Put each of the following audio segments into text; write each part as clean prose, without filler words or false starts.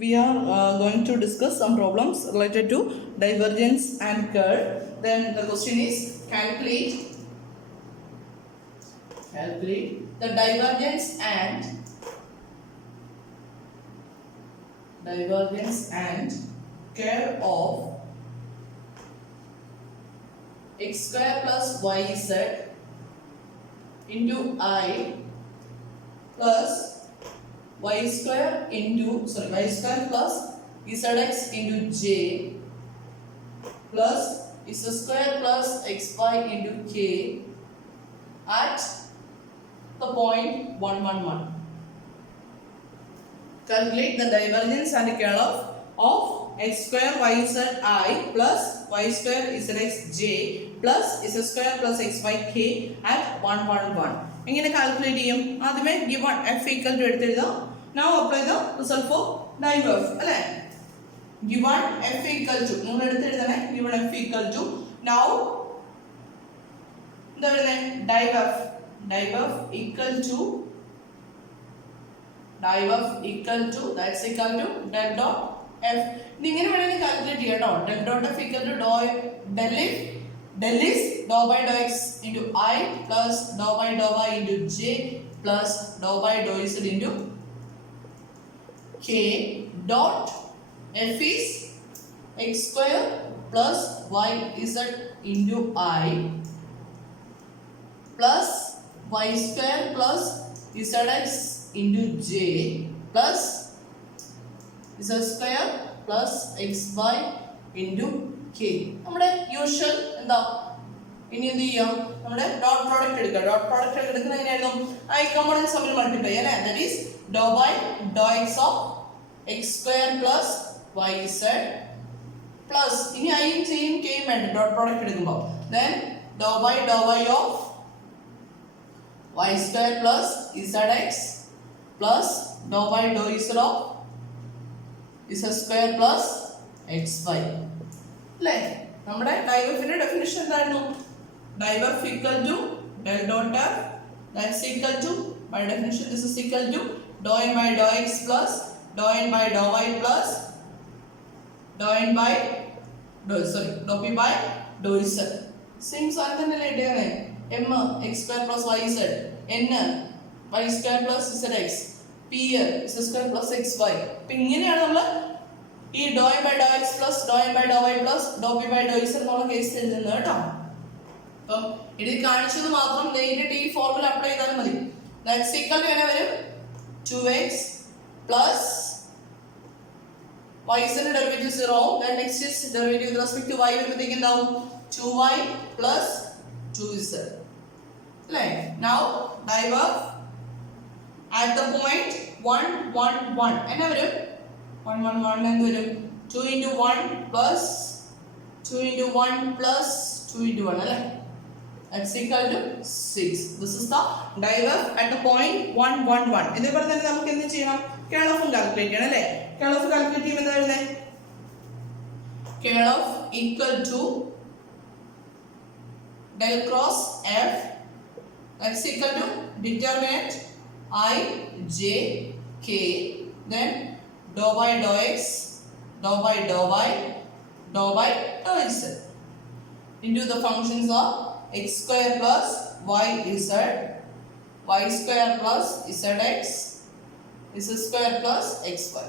we are going to discuss some problems related to divergence and curl. Then the question is calculate the divergence and curl of x square plus yz into I plus y square plus zx into j plus z square plus xy into k at the point 1, 1, 1. Calculate the divergence and curl of x square yz I plus y square zx j plus z square plus xy k at 1, 1, 1. എങ്ങനെ calculate ചെയ്യും? ആദ്യമേ given f equal to എടുത്തെഴുതാം. Now apply the result for diverge അല്ലേ? Given f equal to നിങ്ങൾ എടുത്തെഴുതണേ. Given f equal to now എന്താ പറയുന്നത്? diverge equal to that's equal to del dot f. ഇതിങ്ങനെ വേണമെങ്കിൽ calculate ചെയ്യാം കേട്ടോ. del dot f equal to del is dou by dou x into I plus dou by dou y into j plus dou by dou z into k dot f is x square plus y z into I plus y square plus zx into j plus z square plus xy into k. നമ്മുടെ usual എന്താ ഇനി എന്ത് ചെയ്യാം? നമ്മുടെ dot product എടുക്കുക. Dot product എടുക്കുന്നത് എങ്ങനെയായിരുന്നു? I components തമ്മിൽ മൾട്ടിപ്ലൈ അല്ലേ? That is del by del x of x square plus y z plus ഇനി ഐയും സിയും കെയും വേണ്ട ഡോട്ട് പ്രോഡക്റ്റ് എടുക്കുമ്പോൾ then del by del y of y square plus zx plus dou by dou z of z square plus xy അല്ലേ? നമ്മുടെ ഡൈവർഫിന്റെ definition എന്തായിരുന്നു? Div f equal to del dot f that's equal to by definition this is equal to dou n by dou x plus dou n by dou y plus dou n by dou p by dou z. Same സാധനം തന്നെയല്ലേ ഇട്ടേനെ? m x square plus yz n y square plus zx p z square plus xy. അപ്പോൾ ഇങ്ങനെയാണ് നമ്മൾ ഈ dou n by dou x plus dou n by dou y plus dou p by dou z എന്നുള്ള case എഴുതുന്നത് കേട്ടോ. അപ്പം ഇത് കാണിച്ചത് മാത്രം നേരിട്ട് ഈ ഫോർമുല അപ്ലൈ ചെയ്താൽ മതി. ദാറ്റ്സ് ഈക്വൽ ടു എങ്ങനെ വരും? 2x plus y ന്റെ derivative 0 then next is derivative with respect to y വരുമ്പോഴത്തേക്ക് എന്താവും? 2y plus 2z. Right. Now diverge at the point 1, 1, 1. And now 1, 1, 1 and 2 into 1 plus 2 into 1 plus 2 into 1. Right? That's equal to 6. This is the diverge at the point 1, 1, 1. ഇതേപോലെ തന്നെ നമുക്ക് എന്ത് ചെയ്യണം? Curl of calculate ചെയ്യണം അല്ലേ? Curl of calculate ചെയ്യുമ്പോൾ എന്താ വരുന്നത്? Curl of equal to del cross f that's equal to determinant I j k then dou by dou x dou by dou y dou by dou z into the functions of x square plus y z y square plus zx z square plus xy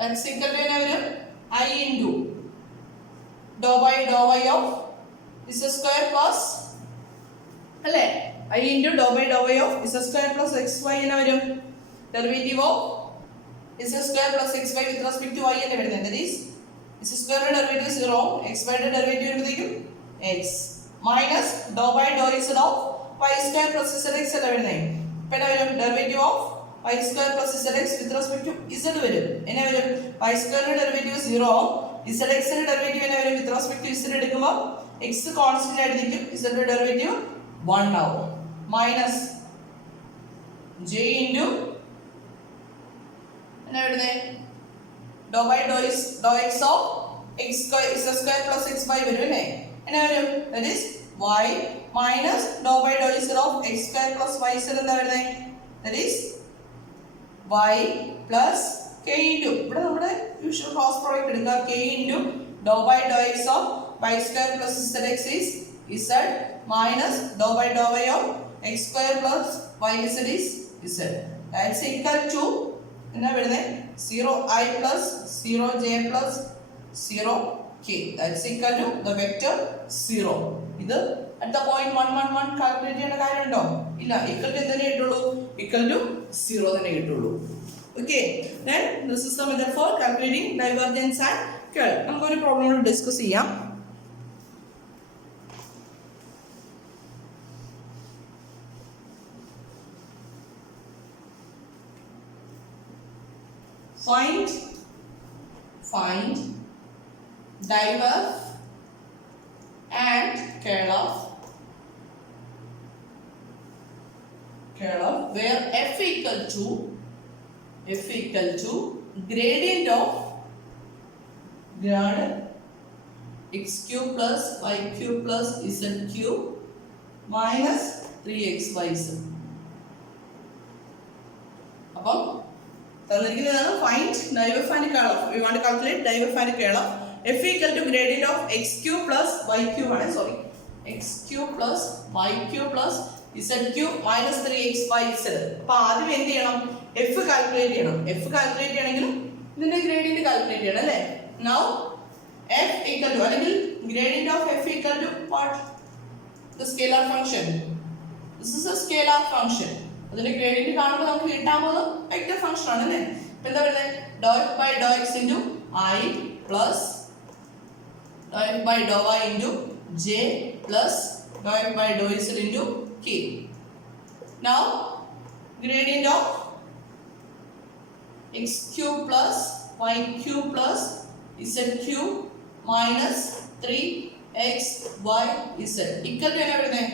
that's equal to I into dou by dou y of z square plus അല്ലേ? I into dou by dou y of z square plus xy എന്ന് വരും. Derivative of z square plus xy with respect to y എന്ന് വരുന്നത്. that is z square ന്റെ derivative 0 xy ന്റെ derivative വരുമ്പോഴേക്കും x minus dou by dou z of y square plus zx എന്ന് വരുന്നത്. അപ്പോൾ എന്താ വരും? Derivative of y square plus zx with respect to z വരും. എങ്ങനെ വരും? y square ന്റെ ഡെറിവേറ്റീവ് 0 zx ന്റെ ഡെറിവേറ്റീവ് എങ്ങനെ വരും? with respect to z എടുക്കുമ്പോൾ x കോൺസ്റ്റന്റ് ആയിരിക്കും, z ന്റെ ഡെറിവേറ്റീവ് 1 ആവും. മൈനസ് j into എന്നാ വരുന്നത്? dou by dou x of x square plus xy വരും അല്ലേ? എന്നാ വരും? that is y minus dou by dou z of x square plus y z എന്താ വരുന്നത്? that is y plus k into ഇവിടെ നമ്മുടെ യൂഷ്വൽ ക്രോസ് പ്രോഡക്റ്റ് എടുക്കുക k into dou by dou x of y square plus zx is z minus dou by dou y of x square plus yz is z. That's equal to എന്നാ വരുന്നത് 0i plus 0j plus 0k. That's equal to the vector 0. ഇത് at the point 1 1 1 calculate ചെയ്യേണ്ട കാര്യമുണ്ടോ? ഇല്ല. equal to എന്തിനെ കിട്ടുള്ളൂ? equal to 0 തന്നെ കിട്ടുള്ളൂ. Okay. Then this is the method for calculating divergence and curl. നമുക്കൊരു പ്രോബ്ലം ഡിസ്കസ് ചെയ്യാം. Find diverge and curl of where f equal to gradient of grad x cube plus y cube plus z cube minus 3xyz. അപ്പം തന്നിരിക്കുന്നതാണ് find diverge and curl of. We want to calculate diverge and curl of f equal to gradient of x cube plus y cube ആണ് x cube plus y cube plus z cube minus 3xyz. അപ്പോൾ ആദ്യം എന്ത് ചെയ്യണം? f calculate ചെയ്യണം. f calculate ചെയ്യണമെങ്കിൽ ഇതിന്റെ gradient calculate ചെയ്യണം അല്ലേ? Now f equal to അല്ലെങ്കിൽ gradient of f equal to what? The scalar function. This is a scalar function. അതിന്റെ ഗ്രേഡിയന്റ് കാണുമ്പോൾ നമുക്ക് കിട്ടാൻ പോകുന്ന വെക്റ്റർ ഫംഗ്ഷൻ ആണ് അല്ലേ? അപ്പോൾ എന്താ പറയുന്നത്? dou f by dou x into I plus dou f by dou y into j plus dou f by dou z into k. Now gradient of x cube plus y cube plus z cube minus 3xyz equal to എന്നാ വരുന്നത്?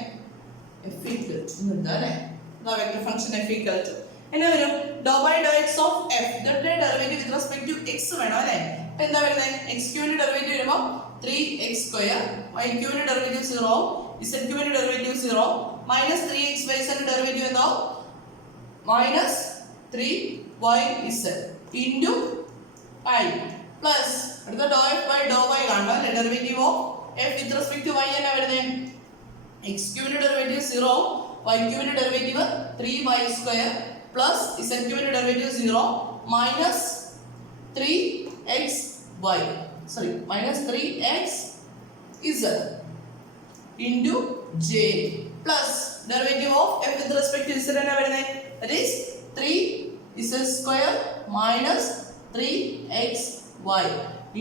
f equal to എന്താ അല്ലേ? the vector function f equal to എന്നാ വരും? dou by dou x of f ഇതിന്റെ derivative with respect to x വേണം അല്ലേ? അപ്പോൾ എന്താ വരുന്നത്? x cube ന്റെ ഡെറിവേറ്റീവ് വരുമ്പോൾ 3x square, y cube ന്റെ ഡെറിവേറ്റീവ് 0, z cube ന്റെ ഡെറിവേറ്റീവ് 0 minus 3xyz ന്റെ ഡെറിവേറ്റീവ് എന്താ? minus 3yz into I plus അടുത്ത dou f by dou y കാണണം അല്ലേ? Derivative of f with respect to y എന്നാ വരുന്നത്? x cube ന്റെ ഡെറിവേറ്റീവ് 0, y cube ന്റെ derivative 3y square plus z cube ന്റെ derivative 0 minus 3xy minus 3xz into j plus derivative of f with respect to z എന്നാ വരുന്നത്? that is 3z square minus 3xy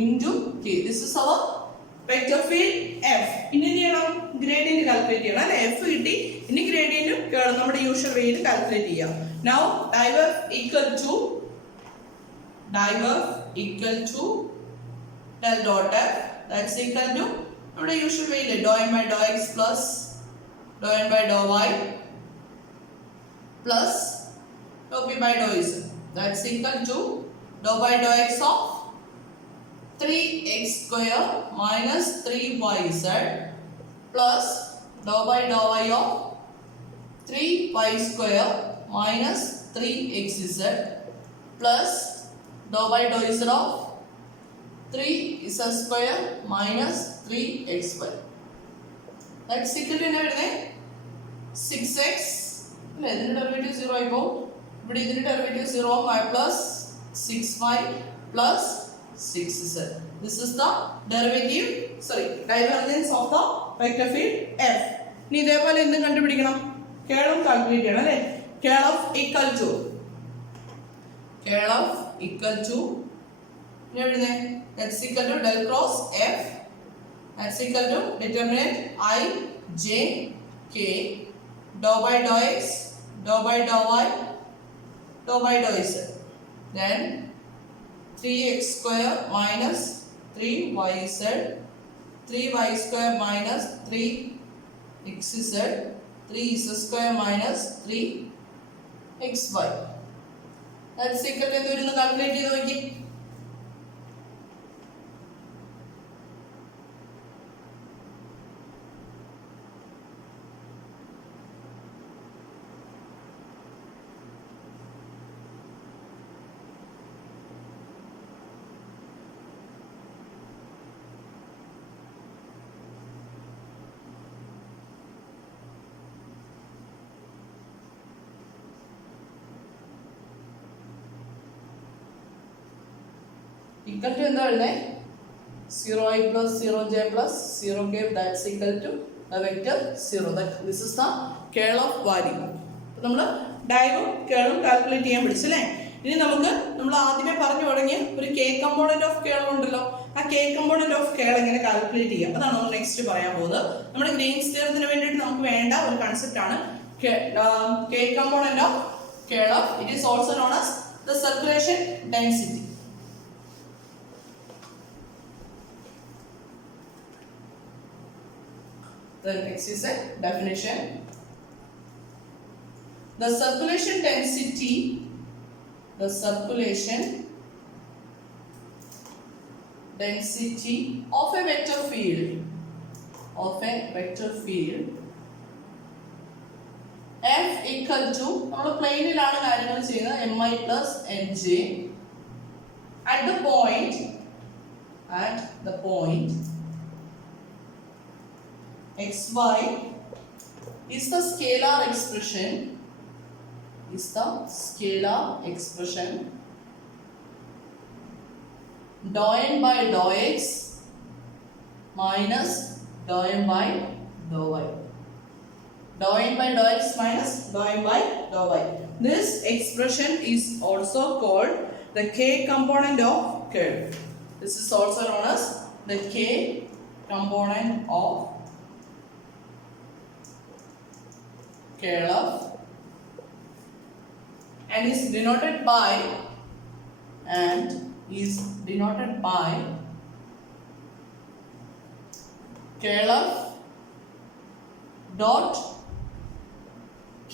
into k. this is our vector field f. ഇനി എന്ത് ചെയ്യണം? Gradient calculate ചെയ്യണം അല്ലേ? f കിട്ടി. ഇനി ഗ്രേഡിയന്റും കേളും നമ്മുടെ യൂഷ്വൽ വേയിൽ കാൽക്കുലേറ്റ് ചെയ്യാം. now diverge equal to del dot f that's equal to നമ്മുടെ യൂഷ്വൽ വേയിൽ dou n by dou x plus dou n by dou y plus dou p by dou z that's equal to dou by dou x of 3x square minus 3yz plus dou by dou y of 3y square minus 3xz plus dou by dou z of 3z square minus 3xy. That's equal to എന്നാ വരുന്നത്? 6x അല്ലേ? ഇതിന്റെ derivative 0 ആയി പോകും. ഇവിടെ ഇതിന്റെ derivative 0 plus 6y plus 6z. This is the divergence of the vector field f. ഇനി ഇതേപോലെ എന്ത് കണ്ടുപിടിക്കണം? കേളും കാൽക്കുലേറ്റ് ചെയ്യണം അല്ലേ? Curl of equal to that's equal to del cross f that's equal to determinant I j k dou by dou x dou by dou y dou by dou z then 3x square minus 3yz 3y square minus 3xz 3z square minus 3xy that's equal to എന്ത് വരുന്നു? Calculate ചെയ്ത് നോക്കി. equal to എന്താ എഴുതേ 0i plus 0j plus 0k, that's equal to the vector 0. This is the curl of value. അപ്പോൾ നമ്മൾ ഡയഗും കേളും calculate ചെയ്യാൻ പഠിച്ചല്ലേ. ഇനി നമുക്ക് നമ്മൾ ആദ്യമേ പറഞ്ഞു തുടങ്ങിയ ഒരു k കമ്പോണന്റ് ഓഫ് കേൾ ഉണ്ടല്ലോ, ആ k കമ്പോണന്റ് ഓഫ് കേൾ എങ്ങനെ കാൽക്കുലേറ്റ് ചെയ്യാം അതാണ് നമ്മൾ നെക്സ്റ്റ് പറയാൻ പോകുന്നത്. നമ്മുടെ ഗ്രീൻസ് തിയറത്തിന് വേണ്ടിയിട്ട് നമുക്ക് വേണ്ട ഒരു കൺസെപ്റ്റ് ആണ് k component of curl of. It is also known as the circulation density. Then next is a definition. The circulation density of a vector field F equal to നമ്മൾ പ്ലെയിനിലാണ് കാര്യങ്ങൾ ചെയ്യുന്നത് mi plus nj at the point xy is the scalar expression dou n by dou x minus dou m by dou y. Dou n by dou x minus dou m by dou y. This expression is also called the k component of curl. This is also known as the k component of curl of, and is denoted by curl of dot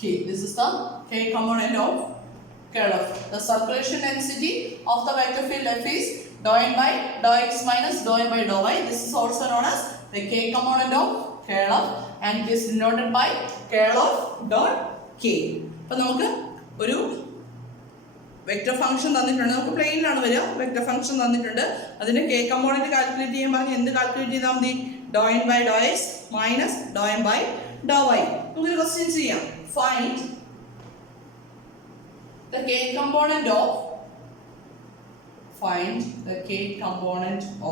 k. This is the k component of curl of. The circulation density of the vector field F is dou n by dou x minus dou m by dou y. This is also known as the k component of curl of and is denoted by curl of dot k. അപ്പോൾ നമുക്ക് ഒരു vector function തന്നിട്ടുണ്ട്, നമുക്ക് പ്ലെയിനിലാണ് വരിക, vector function തന്നിട്ടുണ്ട്, അതിന്റെ k component calculate ചെയ്യാൻ പറഞ്ഞ് എന്ത് കാൽക്കുലേറ്റ് ചെയ്താൽ മതി, dou n by dou x minus dou m by dou y. നമുക്ക് ക്വസ്റ്റ്യൻ ചെയ്യാം. Find the k component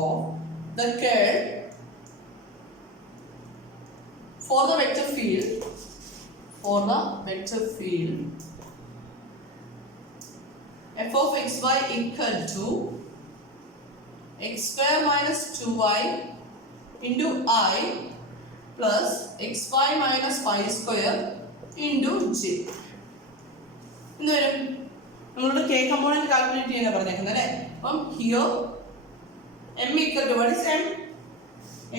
of the curl for the vector field f of xy equal to x square minus 2y into I plus xy minus 5 square into j. എന്ത് വരും? നമ്മളോട് k component calculate ചെയ്യാനാണ് പറഞ്ഞേക്കുന്നത് അല്ലേ. അപ്പം here m equal to what is m?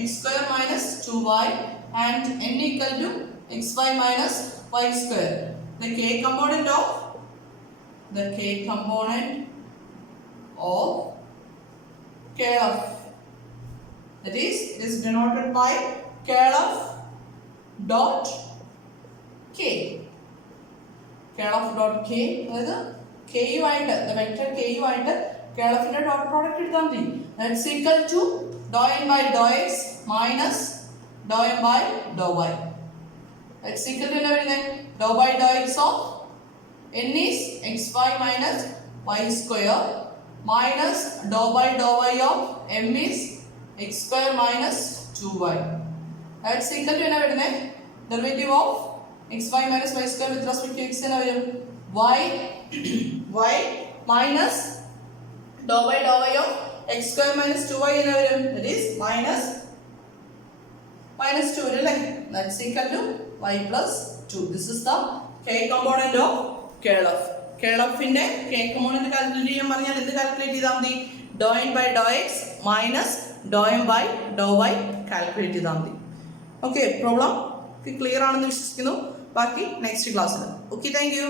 x square minus 2y and n equal to xy minus 5 square. The k component of curl of, that is, it is denoted by curl of dot k. Curl of dot k അതായത് k യുമായിട്ട് the vector k യുമായിട്ട് curl of ന്റെ dot product എടുത്താൽ മതി. That's equal to dou n by dou x minus dou m by dou y. That's equal to എന്താ വരുന്നത്? Dou by dou x of n is xy minus y square minus dou by dou y of m is x square minus 2y. That's equal to എന്താ വരുന്നത്? Derivative of xy minus y square with respect to x എന്നാ വരും? y minus dou by dou y of x square minus 2y എന്നാ വരും? That is minus 2 അല്ലേ? That's equal to y plus 2. This is the k component of curl of. Curl of ന്റെ k component calculate ചെയ്യാൻ പറഞ്ഞാൽ എന്ത് calculate ചെയ്താൽ മതി? dou n by dou x minus dou m by dou y calculate ചെയ്താൽ മതി. Okay, problem clear ആണെന്ന് വിശ്വസിക്കുന്നു. ബാക്കി നെക്സ്റ്റ് ക്ലാസ്സിൽ. Okay, thank you.